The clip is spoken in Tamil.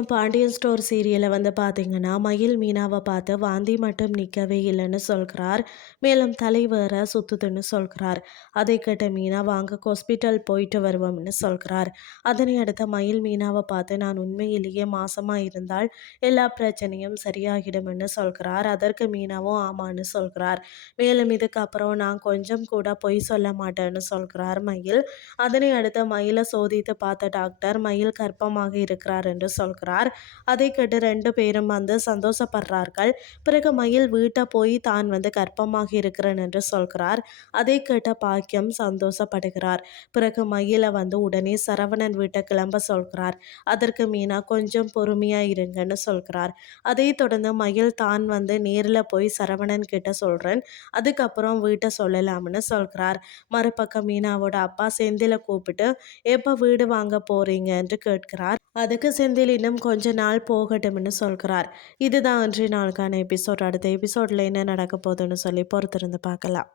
மேலும் பாண்டியன் ஸ்டோர் சீரியலை பார்த்தீங்கன்னா, மயில் மீனாவை பார்த்து வாந்தி மட்டும் நிற்கவே இல்லைன்னு சொல்கிறார். மேலும் தலை வேற சுத்துதுன்னு சொல்கிறார். அதை கேட்ட மீனா வாங்க ஹாஸ்பிட்டல் போயிட்டு வருவோம்னு சொல்கிறார். அதனை அடுத்த மயில் மீனாவை பார்த்து நான் உண்மையிலேயே மாசமா இருந்தால் எல்லா பிரச்சனையும் சரியாகிடும்னு சொல்கிறார். அதற்கு மீனாவும் ஆமான்னு சொல்கிறார். மேலும் இதுக்கப்புறம் நான் கொஞ்சம் கூட பொய் சொல்ல மாட்டேன்னு சொல்கிறார் மயில். அதனை அடுத்த மயிலை சோதித்து பார்த்த டாக்டர் மயில் கர்ப்பமாக இருக்கிறார் என்று சொல்கிறார். அதை கேட்டு 2 பேரும் சந்தோஷப்படுறார்கள். பிறகு மயில் வீட்டை போய் தான் கர்ப்பமாக இருக்கிறேன் என்று சொல்கிறார். அதை கேட்ட பாக்கியம் சந்தோஷப்படுகிறார். பிறகு மயிலை உடனே சரவணன் வீட்டை கிளம்ப சொல்கிறார். அதற்கு மீனா கொஞ்சம் பொறுமையா இருங்கன்னு சொல்கிறார். அதை தொடர்ந்து மயில் தான் நேரில் போய் சரவணன் கிட்ட சொல்றேன், அதுக்கப்புறம் வீட்டை சொல்லலாம்னு சொல்கிறார். மறுபக்கம் மீனாவோட அப்பா செந்தில கூப்பிட்டு எப்போ வீடு வாங்க போறீங்க என்று கேட்கிறார். அதுக்கு செந்தில் இன்னும் கொஞ்ச நாள் போகட்டும்னு சொல்கிறார். இதுதான் இன்றைய நாளுக்கான எபிசோட். அடுத்த எபிசோட்ல என்ன நடக்க போகுதுன்னு சொல்லி பொறுத்திருந்து பார்க்கலாம்.